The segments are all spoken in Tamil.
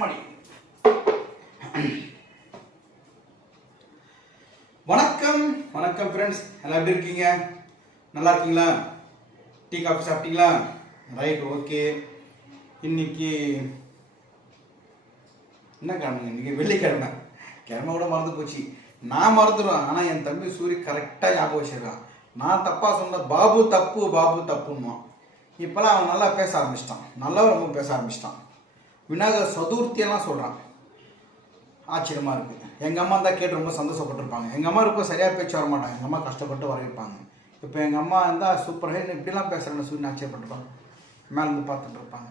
மணி. வணக்கம் வணக்கம் ஃப்ரெண்ட்ஸ் எல்லாம் எப்படி இருக்கீங்க? நல்லா இருக்கீங்களா? டீ காஃபி சாப்பிட்டீங்களா? Right okay. இன்னைக்கு என்ன கிழமைங்க? இன்னைக்கு வெள்ளிக்கிழமை. கிழமை கூட மறந்து போச்சு. நான் மறந்துடுவேன். ஆனால் என் தம்பி சூரி கரெக்டாக ஞாபகம் வச்சிருக்கான். நான் தப்பாக சொன்ன பாபு தப்பு பாபு தப்புன்னு இப்போலாம் அவன் நல்லா பேச ஆரம்பிச்சிட்டான். நல்லா ரொம்ப பேச ஆரம்பிச்சிட்டான். விநாயகர் சதுர்த்தியெல்லாம் சொல்கிறான் ஆச்சரியமாக இருக்குது எங்கள் அம்மா தான் கேட்டு ரொம்ப சந்தோஷப்பட்டிருப்பாங்க. எங்கள் அம்மா ரொம்ப சரியாக பேச்சு வர மாட்டாங்க. எங்கள் அம்மா கஷ்டப்பட்டு வரவேற்பாங்க. இப்போ எங்கள் அம்மா இருந்தால் சூப்பர் ஹே இப்படிலாம் பேசுகிறேன்னு சொல்லி ஆச்சரியப்பட்டிருப்பாங்க மேலே இருந்து பார்த்துட்டு இருப்பாங்க.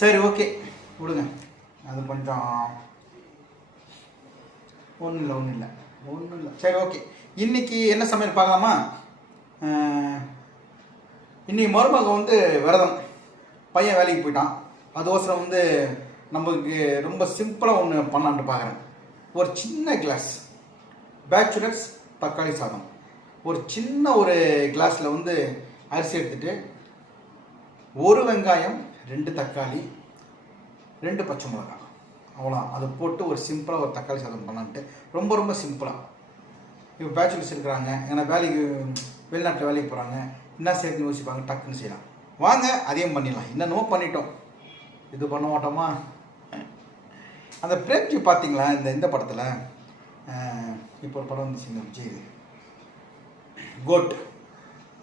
சரி ஓகே விடுங்க. அது கொஞ்சம் ஒன்றும் இல்லை ஒன்றும் இல்லை. ஒன்றும் இல்லை. சரி ஓகே இன்றைக்கி என்ன சமையல் பார்க்கலாமா? இன்றைக்கி மருமகம் மருமக வந்து விரதம். பையன் வேலைக்கு போயிட்டான். அதுக்கோசரம் வந்து நமக்கு ரொம்ப சிம்பிளாக ஒன்று பண்ணலான்ட்டு பார்க்குறேன் ஒரு சின்ன கிளாஸ் பேச்சுலர்ஸ் தக்காளி சாதம். ஒரு சின்ன ஒரு கிளாஸில் வந்து அரிசி எடுத்துட்டு ஒரு வெங்காயம் ரெண்டு தக்காளி ரெண்டு பச்சை மிளகாய் அவ்வளோ அதை போட்டு ஒரு சிம்பிளாக ஒரு தக்காளி சாதம் பண்ணலான்ட்டு. ரொம்ப ரொம்ப சிம்பிளாக இப்போ பேச்சுலர்ஸ் இருக்கிறாங்க ஏன்னா வேலைக்கு வெளிநாட்டில் வேலைக்கு போகிறாங்க என்ன சேர்த்து யோசிப்பாங்க டக்குன்னு செய்யலாம். வாங்க அதையும் பண்ணிடலாம். என்னென்னமோ பண்ணிட்டோம். இது பண்ண மாட்டோமா? அந்த பிரேம்ஜி பார்த்தீங்களா இந்த இந்த படத்தில் இப்போ ஒரு படம் வந்துச்சு இந்த விஜய் கோட்.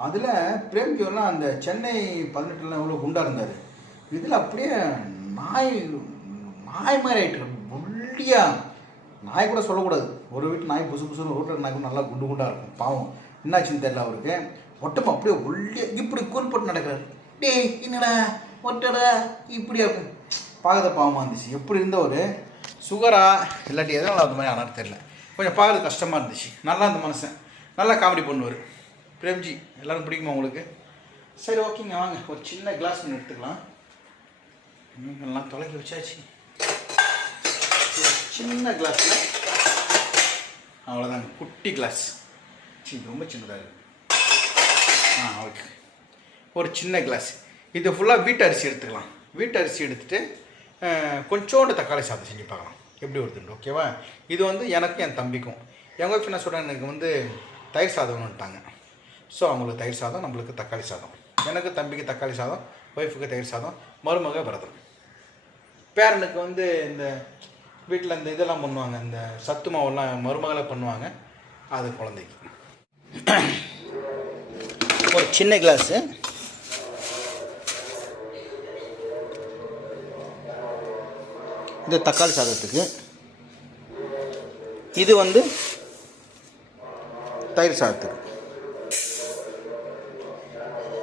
அதில் பிரேம்ஜியெல்லாம் அந்த சென்னை பதினெட்டுல எவ்வளோ குண்டாக இருந்தார். இதில் அப்படியே நாய் நாய் மாதிரி ஆயிட்டு புள்ளியாக நாய் கூட சொல்லக்கூடாது. ஒரு வீட்டு நாய் புசு புசுன்னு ரோட்டில் நாய் கூட நல்லா குண்டு குண்டாக இருக்கும். பாவம். என்னாச்சுன்னு தெரியல அவருக்கு. ஒட்டமா அப்படியே ஒல்லியாக இப்படி கூறுபட்டு நடக்கிறார். டேய் என்னடா ஒட்டடா இப்படி இருக்கும் பார்க்கறது பாவமாக இருந்துச்சு. எப்படி இருந்தவர்? சுகரா இல்லாட்டி எதனால் அந்த மாதிரி ஆனால் தெரியல. கொஞ்சம் பார்க்கறது கஷ்டமாக இருந்துச்சு. நல்லா அந்த மனுஷன். நல்லா காமெடி பண்ணுவார். பிரேம்ஜி எல்லோரும் பிடிக்குமா உங்களுக்கு? சரி ஓகேங்க வாங்க. ஒரு சின்ன கிளாஸ் ஒன்று எடுத்துக்கலாம். எல்லாம் தொலைக்கி வச்சாச்சு. சின்ன கிளாஸில் அவ்வளோதாங்க குட்டி கிளாஸ் இது ரொம்ப சின்னதாக இருக்குது ஆ ஓகே ஒரு சின்ன கிளாஸ் இது ஃபுல்லாக வீட்டு அரிசி எடுத்துக்கலாம். வீட்டு அரிசி எடுத்துகிட்டு கொஞ்சோண்டு தக்காளி சாதம் செஞ்சு பார்க்கலாம். எப்படி வருதுண்டு ஓகேவா இது வந்து எனக்கும் என் தம்பிக்கும். எங்கள் ஒய்ஃப் என்ன சொல்கிறாங்க எனக்கு வந்து தயிர் சாதம்னுட்டாங்க. ஸோ அவங்களுக்கு தயிர் சாதம் நம்மளுக்கு தக்காளி சாதம். எனக்கு தம்பிக்கு தக்காளி சாதம் ஒய்ஃபுக்கு தயிர் சாதம் மருமக விரதம். பேரனுக்கு வந்து இந்த வீட்டில் இந்த இதெல்லாம் பண்ணுவாங்க இந்த சத்து மாவெல்லாம் மருமகளை பண்ணுவாங்க அது குழந்தைக்கு. ஒரு சின்ன கிளாஸு இந்த தக்காளி சாதத்துக்கு. இது வந்து தயிர் சாதத்துக்கு.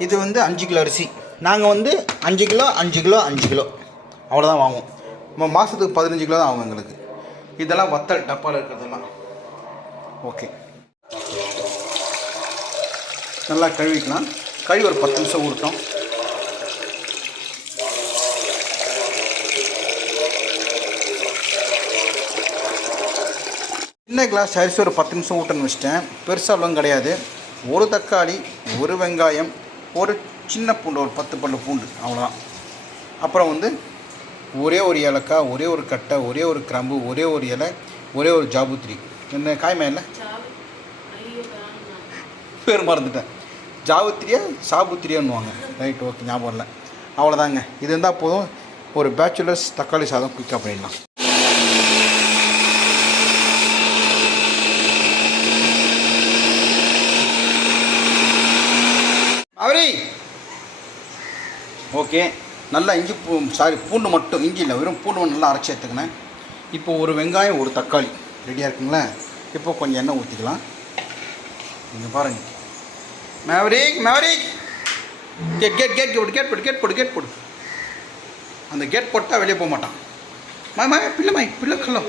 இது வந்து அஞ்சு கிலோ அரிசி. நாங்கள் வந்து அஞ்சு கிலோ அஞ்சு கிலோ அஞ்சு கிலோ. அவ்வளோதான் வாங்குவோம். நம்ம மாதத்துக்கு பதினஞ்சு கிலோ தான் ஆகும் எங்களுக்கு. இதெல்லாம் வத்தல் டப்பாவில் இருக்கிறதெல்லாம். ஓகே. நல்லா கழுவிக்கலாம். கழுவி ஒரு பத்து நிமிஷம் ஊட்டோம் சின்ன கிளாஸ் அரிசி ஒரு பத்து நிமிஷம் ஊட்டணும்னு வச்சிட்டேன் பெருசாக அவ்வளோ கிடையாது. ஒரு தக்காளி ஒரு வெங்காயம் ஒரு சின்ன பூண்டு ஒரு பத்து பல்லு பூண்டு அவ்வளோதான் அப்புறம் வந்து ஒரே ஒரு ஏலக்காய் ஒரே ஒரு கட்டை ஒரே ஒரு கிராம்பு ஒரே ஒரு இலை ஒரே ஒரு ஜாபுத்திரி. என்ன காய்மா இல்லை பேர் மறந்துட்டேன். ஜாவுத்திரியா சாபுத்திரியான்னுவாங்க. ரைட் ஓகே ஞாபகம் இல்லை. அவ்வளோதாங்க இது இருந்தால் போதும். ஒரு பேச்சுலர்ஸ் தக்காளி சாதம் குயிக்காக பண்ணிடலாம் அவரி ஓகே. நல்லா இஞ்சி பூ சாரி பூண்டு மட்டும் இஞ்சி இல்லை வெறும் பூண்டு மட்டும் நல்லா அரைச்சி எடுத்துக்கினேன் இப்போ ஒரு வெங்காயம் ஒரு தக்காளி ரெடியாக இருக்குங்களா? இப்போ கொஞ்சம் எண்ணெய் ஊற்றிக்கலாம் நீங்கள் பாருங்கள் மேவரிக் மேவரிக் கேட் கேட் கேட் போடு கேட் போடு கேட் போடு கேட் போடு. அந்த கேட் போட்டால் வெளியே போக மாட்டான். மாமா பிள்ளை மாய் பிள்ளை கல்லம்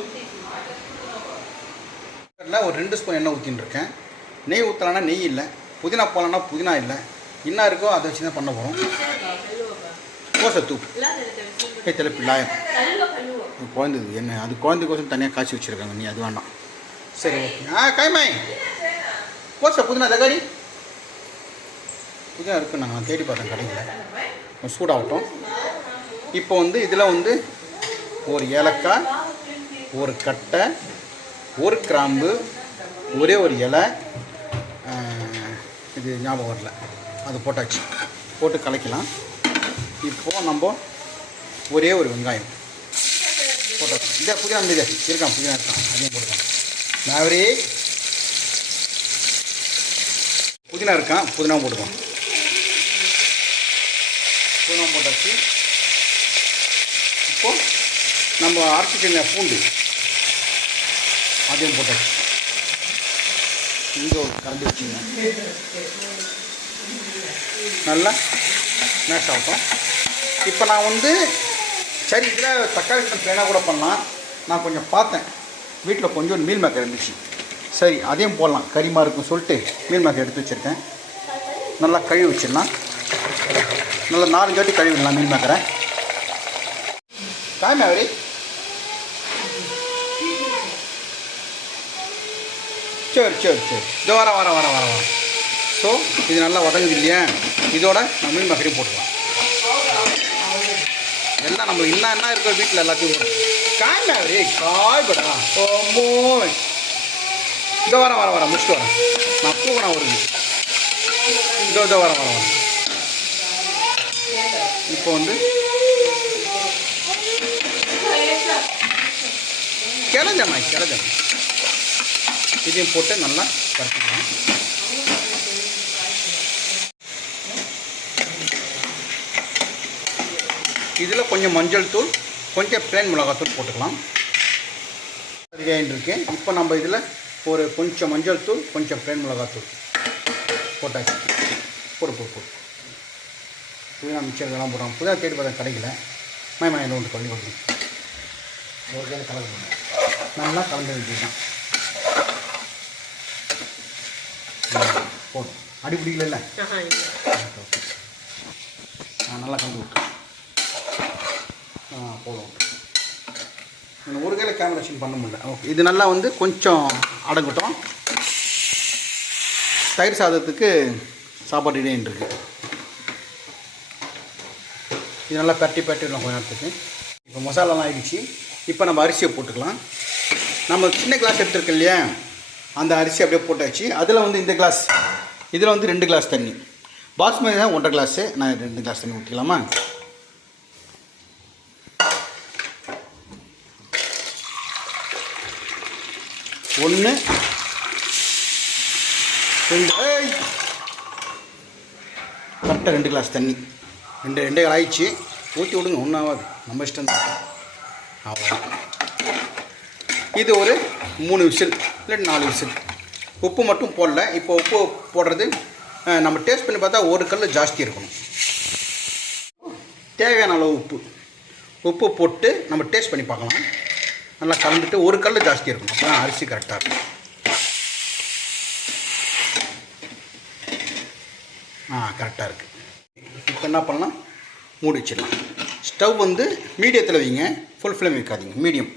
இல்லை ஒரு ரெண்டு ஸ்பூன் எண்ணெய் ஊற்றின்னு இருக்கேன். நெய் ஊற்றலான்னா நெய் இல்லை. புதினா போடலான்னா புதினா இல்லை. என்ன இருக்கோ அதை வச்சு தான் பண்ண போகிறோம் கோசை தூப்பு ஏத்தல பிள்ளாயம் இது குழந்தைது என்ன அது குழந்தைக்கோசம் தனியாக காய்ச்சி வச்சுருக்காங்க நீ அது வேண்டாம் சரி ஓகே ஆ காய்மாய் கோசை புதினா தக்காளி புதினா இருக்கு நான் தேடி பார்த்தேன் கடையில் சூடாகட்டும் இப்போ வந்து இதில் வந்து ஒரு ஏலக்காய் ஒரு கட்டை ஒரு கிராம்பு ஒரே ஒரு இலை இது ஞாபகம் வரல அது போட்டாச்சு போட்டு கலக்கலாம் இப்போது நம்ம ஒரே ஒரு வெங்காயம். போட்டாச்சு இந்த புதினா மீது இருக்கான் புதினா இருக்கான் அதையும் போட்டுக்கலாம் நாவரி புதினா இருக்கான் புதினா போட்டுக்கலாம் புதினா போட்டாச்சு. இப்போ நம்ம அரைச்சிக்கிற பூண்டு அதையும் போட்டாச்சு. இங்கே ஒரு கரண்டி வச்சுங்க நல்லா மேஷ் ஆகட்டும் இப்போ நான் வந்து சரி இதில் தக்காளி சாதம் பிளேனாக கூட பண்ணலாம். நான் கொஞ்சம் பார்த்தேன். வீட்டில் கொஞ்சம் மீல் மேக்கர் இருந்துச்சு. சரி அதையும் போடலாம். கறிமா இருக்கும் சொல்லிட்டு மீல் மேக்கர் எடுத்து வச்சுருக்கேன். நல்லா கழுவி வச்சிடலாம். நல்லா நாலஞ்சு வாட்டி கழுவிடலாம் மீன் மேக்கரை. காய் மேவரி சரி சரி சரி இதோ வர வர வர வர வர. ஸோ இது நல்லா வதங்குது இல்லையா இதோட நம்ம மீன் போட்டுக்கலாம். எல்லாம் நம்மளுக்கு என்ன என்ன இருக்கோ வீட்டில் எல்லாத்தையும் போடும் காய் மேவரி காய் ஓமோ இதோ வர வர வர முடிச்சுட்டு வரேன் நான் தூக்கணும் ஒரு இதோ. இதோ வர வர வர. இப்போ வந்து கிளஞ்சம்மா கிளஞ்சம்மா இதையும் போட்டு நல்லா கரைச்சிக்கலாம் இதில் கொஞ்சம் மஞ்சள் தூள் கொஞ்சம் பிளேன் மிளகாத்தூள் போட்டுக்கலாம். ரெடியாகிட்டு இருக்கு இப்போ நம்ம இதில் ஒரு கொஞ்சம் மஞ்சள் தூள் கொஞ்சம் பிளேன் மிளகாத்தூள் போட்டாச்சு. போடு போடு போடு புதினா மிச்சம் இதெல்லாம் போடுறோம் புதினா தேடி பார்த்தா கிடைக்கல. மயமா என்ன ஒன்று பண்ணி கொடுக்கணும். ஒரு கேள் கலந்து நல்லா கலந்து வச்சுக்கலாம் போதும். அடி பிடிக்கல ஆஹா, இல்ல. ஆ நல்லா கலந்து விட்டு ஆ போதும். ஒரு கையில் கேமரா பண்ண முடியல. ஓகே. இது நல்லா வந்து கொஞ்சம் அடங்கட்டும். தயிர் சாதத்துக்கு சாப்பாடு ரெடியாக இருக்குது இது நல்லா பரட்டி பரட்டிடலாம் கொஞ்ச நேரத்துக்கு. இப்போ மசாலாலாம் ஆயிடுச்சு. இப்போ நம்ம அரிசியை போட்டுக்கலாம். நம்ம சின்ன கிளாஸ் எடுத்துருக்கோம் இல்லையா? அந்த அரிசி அப்படியே போட்டாச்சு. அதில் வந்து இந்த கிளாஸ் இதில் வந்து ரெண்டு கிளாஸ் தண்ணி. பாஸ்மதி தான் ஒன்றரை கிளாஸு நான் ரெண்டு கிளாஸ் தண்ணி ஊற்றிக்கலாமா ஒன்று ரெண்டு. கரெக்டாக ரெண்டு கிளாஸ் தண்ணி. ரெண்டு ரெண்டே ஆயிடுச்சு. ஊற்றி விடுங்க ஒன்றும் ஆகாது. நம்ம இஷ்டம் தான். இது ஒரு மூணு விசில் இல்லை நாலு விசில். உப்பு மட்டும் போடல. இப்போ உப்பு போடுறது நம்ம டேஸ்ட் பண்ணி பார்த்தா ஒரு கல் ஜாஸ்தி இருக்கணும். தேவையான அளவு உப்பு. உப்பு போட்டு நம்ம டேஸ்ட் பண்ணி பார்க்கலாம். நல்லா கலந்துட்டு ஒரு கல் ஜாஸ்தி இருக்கணும் அப்போ தான் அரிசி கரெக்டாக இருக்கும். ஆ கரெக்டாக இருக்குது இப்போ என்ன பண்ணலாம்? மூடி வச்சிடலாம். ஸ்டவ் வந்து மீடியத்தில் வைங்க. ஃபுல் ஃப்ளேம் வைக்காதீங்க. மீடியம்.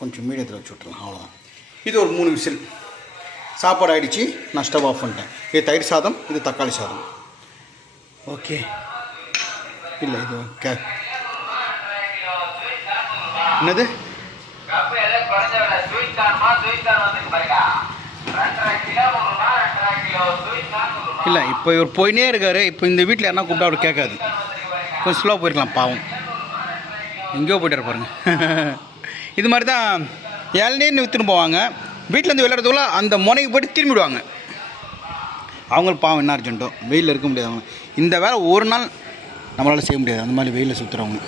கொஞ்சம் மீடியத்தில் வச்சு விட்ருலாம் அவ்வளோதான் இது ஒரு மூணு விசில். சாப்பாடு ஆகிடுச்சி நான் ஸ்டவ் ஆஃப் பண்ணிட்டேன். இது தயிர் சாதம் இது தக்காளி சாதம். ஓகே. இல்லை இது கே என்னது? குறைஞ்ச விலை ஸ்வீட் கார்மா ஸ்வீட் வந்து பாருங்க. ரெண்டரை கிலோ ரெண்டரை கிலோ. ஸ்வீட் இல்லை இப்போ இவர் போயினே இருக்காரு. இப்போ இந்த வீட்டில் யாரா கூப்பிட்டா அவர் கேட்காது. கொஞ்சம் ஸ்லோவாக போயிருக்கலாம் பாவம். எங்கேயோ போயிட்டார் பாருங்க. இது மாதிரி தான் இளநீர்னு விற்றுன்னு போவாங்க. வீட்டிலேருந்து விளையாடுறதுக்குள்ள அந்த முனைக்கு போயிட்டு திரும்பிடுவாங்க அவங்களுக்கு பாவம் என்ன அர்ஜென்ட்டோ வெயிலில் இருக்க முடியாது அவங்க. இந்த வேலை ஒரு நாள் நம்மளால் செய்ய முடியாது. அந்த மாதிரி வெயிலில் சுற்றுறவங்க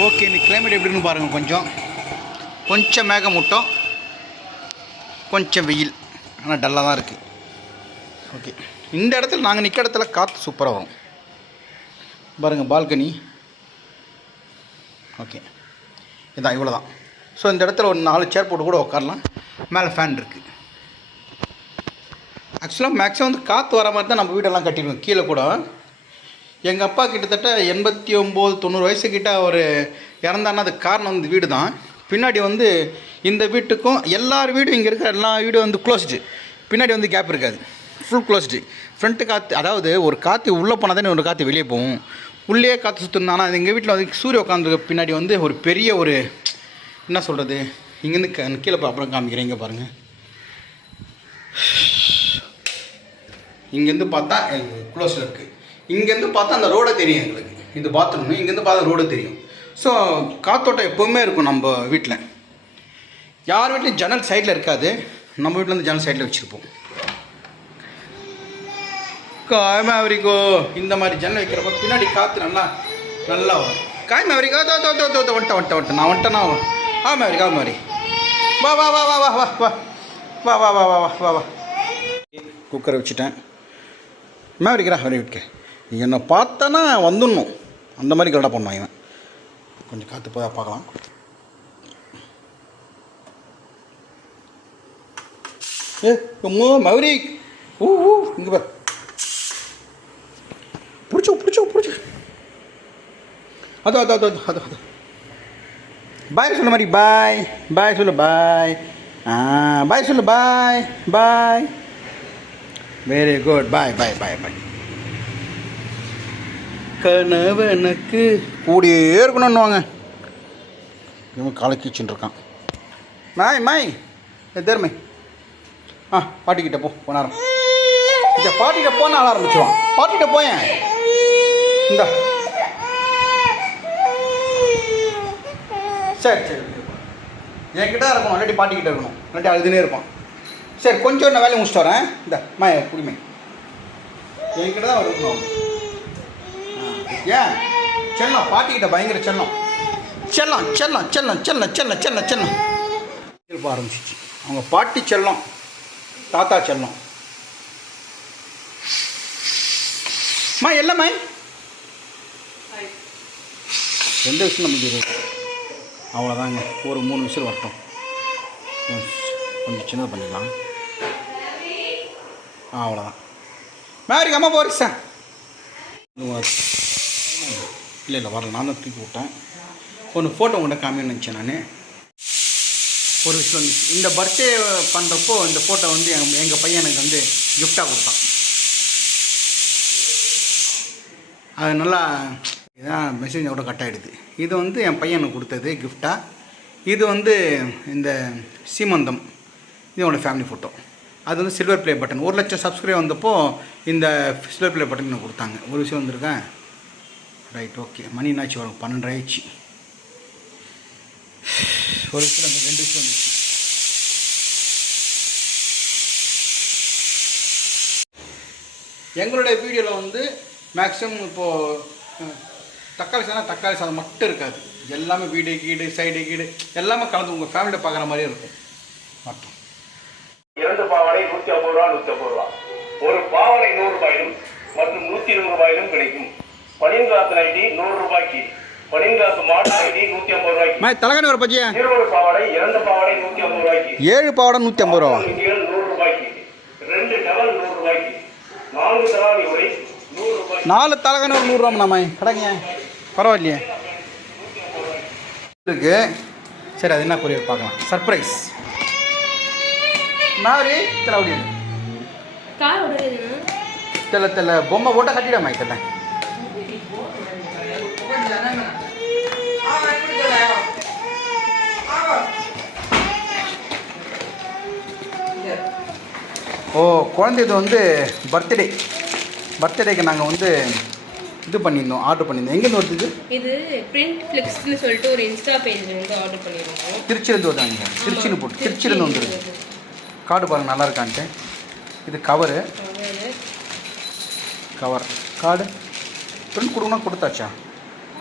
ஓகே இந்த கிளைமேட் எப்படின்னு பாருங்கள் கொஞ்சம். கொஞ்சம் மேகமூட்டம் கொஞ்சம் வெயில். ஆனால் டல்லாக தான் இருக்குது ஓகே இந்த இடத்துல நாங்கள் நிற்க இடத்துல காற்று சூப்பராக வரும். பாருங்கள் பால்கனி ஓகே இதான் இவ்வளோ தான் ஸோ இந்த இடத்துல ஒரு நாலு சேர் போட்டு கூட உட்காரலாம். மேலே ஃபேன் இருக்குது ஆக்சுவலாக மேக்ஸிமம் வந்து காற்று வர மாதிரி தான் நம்ம வீடெல்லாம் கட்டிடுவோம் கீழே கூட. எங்கள் அப்பா கிட்டத்தட்ட எண்பத்தி ஒம்பது தொண்ணூறு வயசுக்கிட்ட அவர் இறந்தாருன்னா அதுக்கு காரணம் வந்து வீடு தான் பின்னாடி வந்து இந்த வீட்டுக்கும் எல்லார் வீடும் இங்கே இருக்கிற எல்லா வீடும் வந்து க்ளோஸ்டு பின்னாடி வந்து கேப் இருக்காது. ஃபுல் க்ளோஸ்டு ஃப்ரண்ட்டு காற்று அதாவது ஒரு காற்று உள்ளே போனால் தானே ஒரு காற்று வெளியே போகும். உள்ளே காற்று சுற்றணும் ஆனால் எங்கள் வீட்டில் வந்து சூரிய உட்காந்துருக்க பின்னாடி வந்து ஒரு பெரிய ஒரு என்ன சொல்கிறது இங்கேருந்து க கீழே அப்புறம் காமிக்கிறேன் இங்கே பாருங்கள் இங்கேருந்து பார்த்தா க்ளோஸில் இருக்குது இங்கேருந்து பார்த்தா அந்த ரோடை தெரியும் எங்களுக்கு இது பாத்ரூம் இங்கேருந்து பார்த்தா ரோடு தெரியும் ஸோ காத்தோட்டம் எப்போவுமே இருக்கும் நம்ம வீட்டில் யார் வீட்லையும் ஜன்னல் சைடில் இருக்காது நம்ம வீட்டில் வந்து ஜன்னல் சைடில் வச்சுருப்போம் காய்மாவரிக்கோ இந்த மாதிரி ஜன்னல் வைக்கிறப்ப பின்னாடி காற்று நல்லா நல்லா வரும் காய்மாவரிக்கோ தோ தோ தோ தோ தோ வந்துட்டேன் வந்துட்டேன் வந்துட்டேன் நான் வந்துட்டேன்னா ஆ மாவரி கா வா வா வா வா வா வா வா வா வா வா வா வா வா வா குக்கரை வச்சுட்டேன் மேவரிக்கிறா வரி விட்டுக்க என்னை பார்த்தனா வந்துடணும். அந்த மாதிரி கரெக்டாக பண்ணுவான் இவன். கொஞ்சம் காற்று போய் பார்க்கலாம். ஏ அம்மா மௌரி ஊ ஊ இங்கே பார். பிடிச்சோ பிடிச்சோ பிடிச்சோ. அது அது அது அது அது. பாய் சொல்ல மாதிரி பாய் பாய் சொல்லு பாய் ஆ பாய் சொல்லு பாய் பாய் வெரி குட் பாய் பாய் பாய் பாய் கணவனுக்கு. கூடியே இருக்கணும்னுவாங்க. இவன் கலக்கிச்சுன்னு இருக்கான் மாய் மாய். எத்தருமை ஆ பாட்டிக்கிட்ட போ போனாரம் இந்த பாட்டிகிட்ட போன ஆள ஆரம்பிச்சிருவான். பாட்டிகிட்ட போயேன் இந்த. சரி சரி என்கிட்ட தான் இருக்கணும். இல்லாட்டி பாட்டிக்கிட்ட இருக்கணும். இல்லாட்டி அழுதுனே இருப்பான். சரி கொஞ்சம் நான் வேலையை முடிச்சுட்டு வரேன். இந்த மாய குடிமை என்கிட்ட தான் இருக்கணும். ஏன் செல்லம் பாட்டிக்கிட்ட பயங்கர செல்லம். செல்லம் செல்லம் செல்லம் செல்லம் செல்லம் செல்லம் செல்லம். இயல்பு ஆரம்பிச்சிச்சு. அவங்க பாட்டி செல்லம் தாத்தா செல்லம். மா இல்லைம்மா ரெண்டு விஷயம் நமக்கு இருக்கு அவ்வளோதாங்க ஒரு மூணு விஷயம் வரட்டும். ம், கொஞ்சம் சின்னது பண்ணிக்கலாம் ஆ அவ்வளோதான் மேரிக்கு அம்மா போறீங்க சார். இல்லை இல்லை வரல. நான் தான் தூக்கி விட்டேன். ஒன்று ஃபோட்டோ உங்கள்கிட்ட காமின்னு நினச்சேன் நான். ஒரு விஷயம் வந்துச்சு. இந்த பர்த்டே பண்ணுறப்போ இந்த ஃபோட்டோ வந்து எங்கள் எங்கள் பையன் எனக்கு வந்து கிஃப்டாக கொடுத்தான். அது நல்லா இதான் மெசேஜ் கூட கட் ஆகிடுது இது வந்து என் பையனுக்கு கொடுத்தது கிஃப்டாக இது வந்து இந்த சீமந்தம் இது என்னோடய ஃபேமிலி ஃபோட்டோ அது வந்து சில்வர் ப்ளே பட்டன் ஒரு லட்சம் சப்ஸ்கிரைப் வந்தப்போ இந்த சில்வர் ப்ளே பட்டன் எனக்கு கொடுத்தாங்க. ஒரு விஷயம் வந்திருக்கேன் ரைட் ஓகே மணி என்னாச்சு வரும்? பன்னெண்டு ஆயிடுச்சு. ஒரு விஷயம் வந்து ரெண்டு விஷயம் வந்துச்சு. எங்களுடைய வீடியோவில் வந்து மேக்ஸிமம் இப்போது தக்காளி சாதம் தக்காளி சாதம் மட்டும் இருக்காது. எல்லாமே வீடு கீடு சைடு கீடு எல்லாமே கலந்து உங்கள் ஃபேமிலியில் பார்க்குற மாதிரியே இருக்கும். மட்டும். இரண்டு பாவாடை நூற்றி ஐம்பது ரூபா நூற்றி ஐம்பது ரூபா. ஒரு பாவாடை நூறு ரூபாயிலும் மற்றும் நூற்றி இருபது ரூபாயிலும் கிடைக்கும். பனியன்காத்து நைட்டி நூறு ரூபாய்க்கு. பனியன்காத்து மாட்டு நைட்டி நூத்தி ஐம்பது ரூபாய்க்கு. மா தலைகணி வர பச்சியா இருபது பாவாடை இரண்டு பாவாடை நூத்தி ஐம்பது ரூபாய்க்கு. ஏழு பாவாடை நூற்றி ஐம்பது ரூபா. நூறு ரூபாய்க்கு. ரெண்டு டவல் நூறு ரூபாய்க்கு. நான்கு தலாணி உரை நூறு ரூபாய்க்கு. நாலு தலைகணி ஒரு நூறுரூவா நம்ம கடைங்க. பரவாயில்லையே. இருக்கு. சரி அது என்ன கொரியர் பார்க்கலாம். சர்ப்ரைஸ் நாரி தெல தெல தெல பொம்மை போட்டால் கட்டிடாமா தெல ஓ குழந்தைது வந்து பர்த்டே பர்த்டேக்கு நாங்கள் வந்து இது பண்ணியிருந்தோம் ஆர்டர் பண்ணியிருந்தோம். எங்கேருந்து வருது இது? இது பிரிண்ட் ஃபிளிக்ஸ்னு சொல்லிட்டு ஒரு இன்ஸ்டா பேஜ் வந்து ஆர்டர் பண்ணியிருக்கோம் திருச்சியிலேருந்து வருதாங்க திருச்சின்னு போட்டு திருச்சியிலேருந்து வந்துருக்கு கார்டு பாருங்க நல்லா இருக்கான்ட்டு. இது கவரு கவர் கார்டு. பிரிண்ட் கொடுக்கணும் கொடுத்தாச்சா?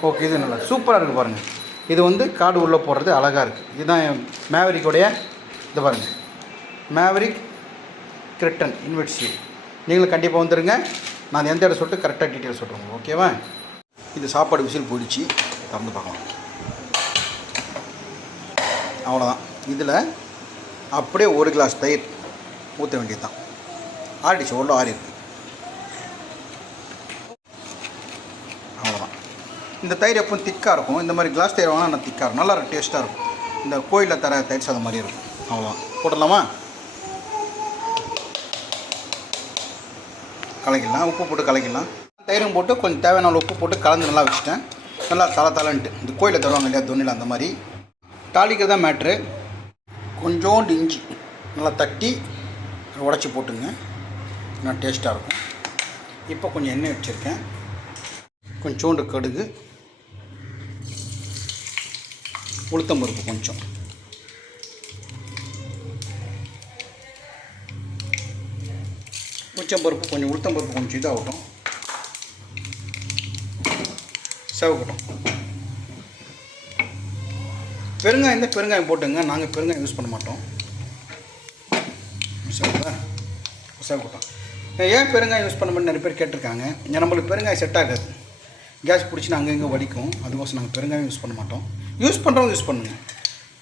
ஓகே இது நல்லா சூப்பராக இருக்குது பாருங்கள் இது வந்து காடு உள்ளே போடுறது அழகாக இருக்குது இதுதான் என் மேவரிக்கோடைய இது பாருங்கள் மேவரிக் கிரிட்டன் இன்வெர்ட் நீங்களும் கண்டிப்பாக வந்துடுங்க நான் எந்த இடம் சொல்லிட்டு கரெக்டாக டீட்டெயில் சொல்கிறேன் ஓகேவா இது சாப்பாடு விசில் போயிடுச்சு. திறந்து பார்க்கலாம். அவ்வளோதான் இதில் அப்படியே ஒரு கிளாஸ் தயிர் ஊற்ற வேண்டியது தான் ஆறிடுச்சு ஒன்றும் ஆறி இருக்கு அவ்வளோதான் இந்த தயிர் எப்பவும் திக்காக இருக்கும். இந்த மாதிரி கிளாஸ் தயிர் வாங்கினா நான் திக்காக இருக்கும். நல்லா இருக்கும் டேஸ்ட்டாக இருக்கும். இந்த கோயிலில் தர தயிர் சாதம் மாதிரி இருக்கும். அவ்வளோதான் போட்டுடலாமா? கலக்கிடலாம். உப்பு போட்டு கலக்கிடலாம். தயிரும் போட்டு கொஞ்சம் தேவையான உப்பு போட்டு கலந்து நல்லா வச்சுட்டேன். நல்லா தலை தலைன்ட்டு. இந்த கோயிலில் தருவாங்க இல்லையா துணியில் அந்த மாதிரி. தாளிக்கிறது தான் மேட்ரு கொஞ்சோண்டு இஞ்சி நல்லா தட்டி உடச்சி போட்டுங்க. நல்லா டேஸ்ட்டாக இருக்கும். இப்போ கொஞ்சம் எண்ணெய் வச்சுருக்கேன். கொஞ்சோண்டு கடுகு. உளுத்தம் பருப்பு கொஞ்சம். உச்சம் பருப்பு கொஞ்சம் உளுத்தம் பருப்பு கொஞ்சம் இதாகட்டும். செவக்கட்டும். பெருங்காயம் இருந்தால் பெருங்காயம் போட்டுங்க. நாங்கள் பெருங்காயம் யூஸ் பண்ண மாட்டோம். சரிங்களா செவக்கட்டும். ஏன் பெருங்காயம் யூஸ் பண்ண நிறைய பேர் கேட்டிருக்காங்க. ஏன் நம்மளுக்கு பெருங்காயம் செட் ஆகாது. கேஸ் பிடிச்சி அங்கே இங்கே வலிக்கும் அதுக்கோசம் நாங்கள் பெருங்காயம் யூஸ் பண்ண மாட்டோம். யூஸ் பண்ணுறவங்க யூஸ் பண்ணுங்கள்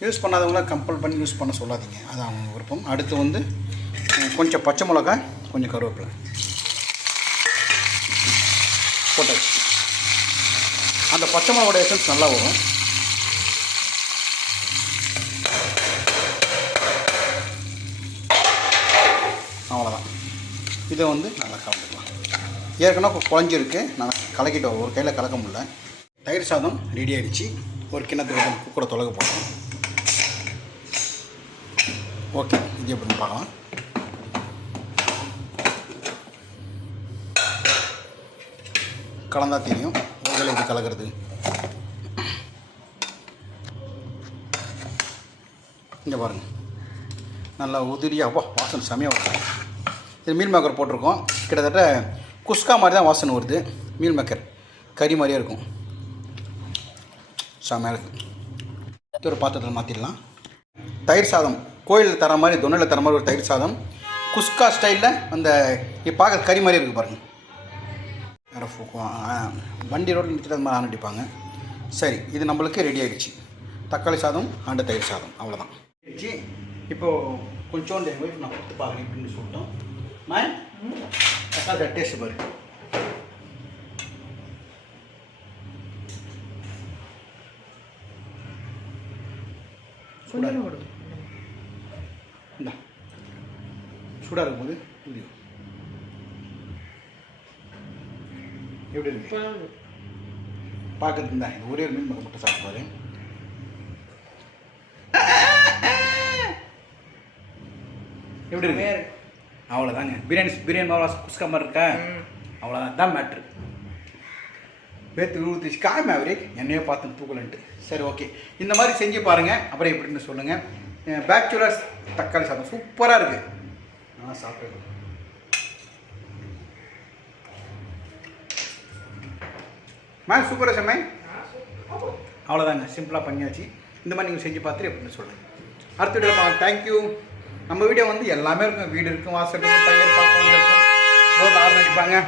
யூஸ் பண்ணாதவங்களாம் கம்பல் பண்ணி யூஸ் பண்ண சொல்லாதீங்க. அது அவங்க விருப்பம். அடுத்து வந்து கொஞ்சம் பச்சை மிளகாய் கொஞ்சம் கருவேப்பிலை. போட்டாச்சு. அந்த பச்சை மிளகோட எசன்ஸ் நல்லா வரும். அவ்வளோதான் இதை வந்து நல்லா கலந்துக்கலாம் ஏற்கனவே குழஞ்சிருக்கு. நான் கலக்கிட்டோம். ஒரு கையில் கலக்க முடியல. தயிர் சாதம் ரெடி ஆகிடுச்சு ஒரு கிணத்துக்கு வந்து குக்கரை தொலைக போட்டோம் ஓகே இது எப்படின்னு பார்க்கலாம். கலந்தா தெரியும் முதல்ல இது கலக்கிறது. இங்கே பாருங்க. நல்லா உதிரியாக வா வாசனை செமையாக வருது. இது மீல் மேக்கர் போட்டிருக்கோம். கிட்டத்தட்ட குஸ்கா மாதிரி தான் வாசனை வருது. மீல் மேக்கர் கறி மாதிரியே இருக்கும். செமையாக இருக்குது ஒரு பாத்திரத்தில் மாற்றிடலாம் தயிர் சாதம். கோயிலில் தர மாதிரி தொன்னில் தர மாதிரி ஒரு தயிர் சாதம். குஸ்கா ஸ்டைலில் அந்த இப்போ பார்க்க கறி மாதிரி இருக்குது பாருங்கள் வண்டி ரோடு நிறுத்திட்டு அது மாதிரி அனுப்பிப்பாங்க சரி இது நம்மளுக்கு ரெடி ஆகிடுச்சு தக்காளி சாதம் அண்டு தயிர் சாதம் அவ்வளோதான் ஆயிடுச்சு. இப்போது கொஞ்சோண்டு எங்கள் ஒய்ஃப் நான் கொடுத்து பார்க்குறேன் அப்படின்னு சொல்லிட்டோம். நான் தக்காளி டேஸ்ட் பாருங்கள் சூடாக இந்தா. சூடாக இருக்கும்போது ஊதி எப்படி இருக்கு? பார்க்கறது இது ஒரே ஒரு மீன் மட்டும் சாப்பிடுவாரு எப்படி இருக்கு? அவ்வளோதாங்க பிரியாணி பிரியாணி மாவா குஸ்கா மாதிரி இருக்கா? அவ்வளோதான் தான் மேட்ரு பேத்து ஊற்றி காயம் அவரே என்னையே பார்த்து தூக்கலன்ட்டு. சரி ஓகே. இந்த மாதிரி செஞ்சு பாருங்கள் அப்புறம் எப்படின்னு சொல்லுங்கள் பேச்சுலர்ஸ் தக்காளி சாதம். சூப்பராக இருக்குது நான் சாப்பிட்டேன் மேம் சூப்பராக செம்மை அவ்வளோதாங்க சிம்பிளாக பண்ணியாச்சு. இந்த மாதிரி நீங்கள் செஞ்சு பார்த்துட்டு எப்படின்னு சொல்லுங்கள் அடுத்த வீடியோ பார்க்கலாம். தேங்க்யூ நம்ம வீடியோ வந்து எல்லாமே இருக்கும். வீடு இருக்கும் வாசல் இருக்கும் பையன் பார்க்கணும் இருக்கும். ரோட் ஆறு அடிப்பாங்க